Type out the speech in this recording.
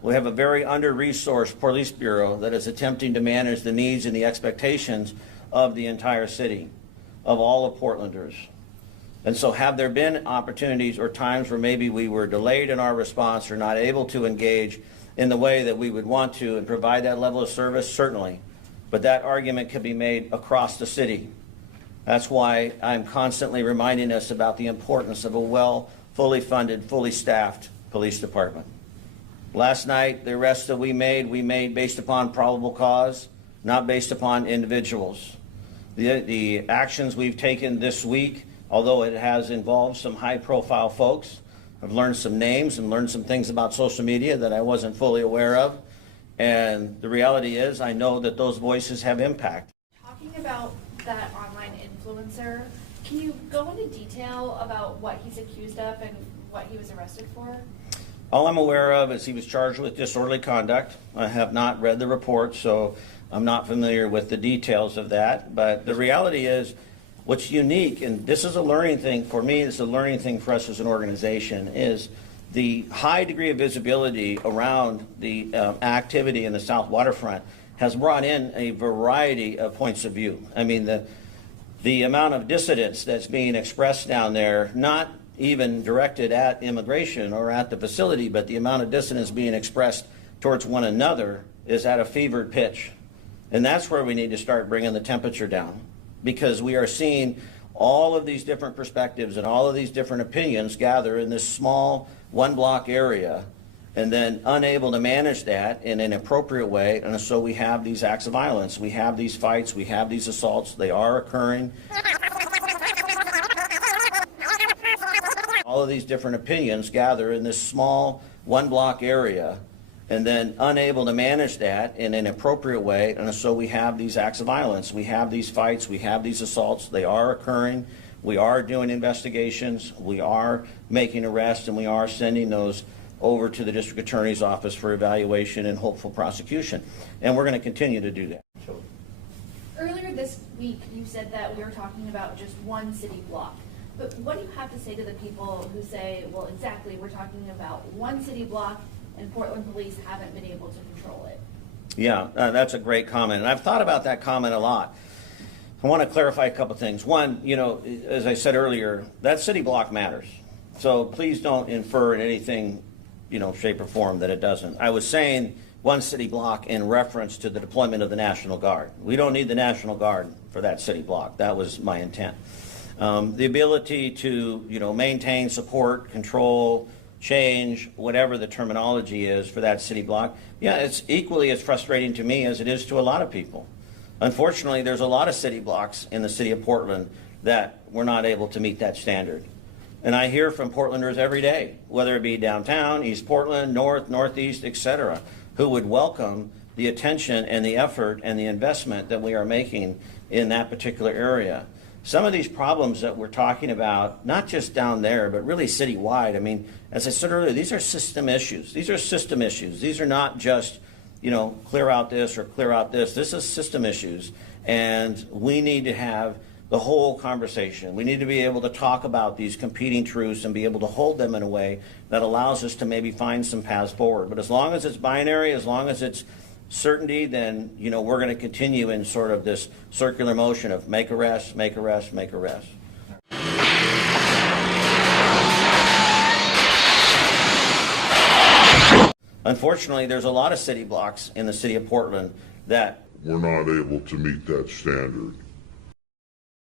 We have a very under-resourced police bureau that is attempting to manage the needs and the expectations of the entire city, of all of Portlanders. And so have there been opportunities or times where maybe we were delayed in our response or not able to engage in the way that we would want to and provide that level of service? Certainly. But that argument can be made across the city. That's why I'm constantly reminding us about the importance of a fully funded, fully staffed police department. Last night, the arrests that we made based upon probable cause, not based upon individuals. The actions we've taken this week, although it has involved some high-profile folks, I've learned some names and learned some things about social media that I wasn't fully aware of. And the reality is, I know that those voices have impact. Talking about that online influencer, can you go into detail about what he's accused of and what he was arrested for? All I'm aware of is he was charged with disorderly conduct. I have not read the report, so I'm not familiar with the details of that. But the reality is, what's unique, and this is a learning thing for me, it's a learning thing for us as an organization, is the high degree of visibility around the activity in the South Waterfront has brought in a variety of points of view. I mean, the amount of dissidence that's being expressed down there, not even directed at immigration or at the facility, but the amount of dissonance being expressed towards one another is at a fevered pitch. And that's where we need to start bringing the temperature down, because we are seeing all of these different perspectives and all of these different opinions gather in this small one-block area, and then unable to manage that in an appropriate way. And so we have these acts of violence, we have these fights, we have these assaults, they are occurring. All of these different opinions gather in this small one-block area, and then unable to manage that in an appropriate way. And so we have these acts of violence, we have these fights, we have these assaults, they are occurring. We are doing investigations, we are making arrests, and we are sending those over to the district attorney's office for evaluation and hopeful prosecution. And we're going to continue to do that. Earlier this week, you said that we were talking about just one city block. But what do you have to say to the people who say, well, exactly, we're talking about one city block and Portland police haven't been able to control it? Yeah, that's a great comment. And I've thought about that comment a lot. I want to clarify a couple things. One, you know, as I said earlier, that city block matters. So please don't infer in anything, you know, shape or form that it doesn't. I was saying one city block in reference to the deployment of the National Guard. We don't need the National Guard for that city block. That was my intent. The ability to, you know, maintain, support, control, change, whatever the terminology is for that city block, yeah, it's equally as frustrating to me as it is to a lot of people. Unfortunately, there's a lot of city blocks in the city of Portland that we're not able to meet that standard. And I hear from Portlanders every day, whether it be downtown, East Portland, North, Northeast, etc., who would welcome the attention and the effort and the investment that we are making in that particular area. Some of these problems that we're talking about, not just down there, but really citywide, I mean, as I said earlier, these are system issues. These are system issues. These are not just, you know, clear out this or clear out this. This is system issues. And we need to have the whole conversation. We need to be able to talk about these competing truths and be able to hold them in a way that allows us to maybe find some paths forward. But as long as it's binary, as long as it's certainty, then, you know, we're going to continue in sort of this circular motion of make arrests, make arrests, make arrests. Unfortunately, there's a lot of city blocks in the city of Portland that we're not able to meet that standard.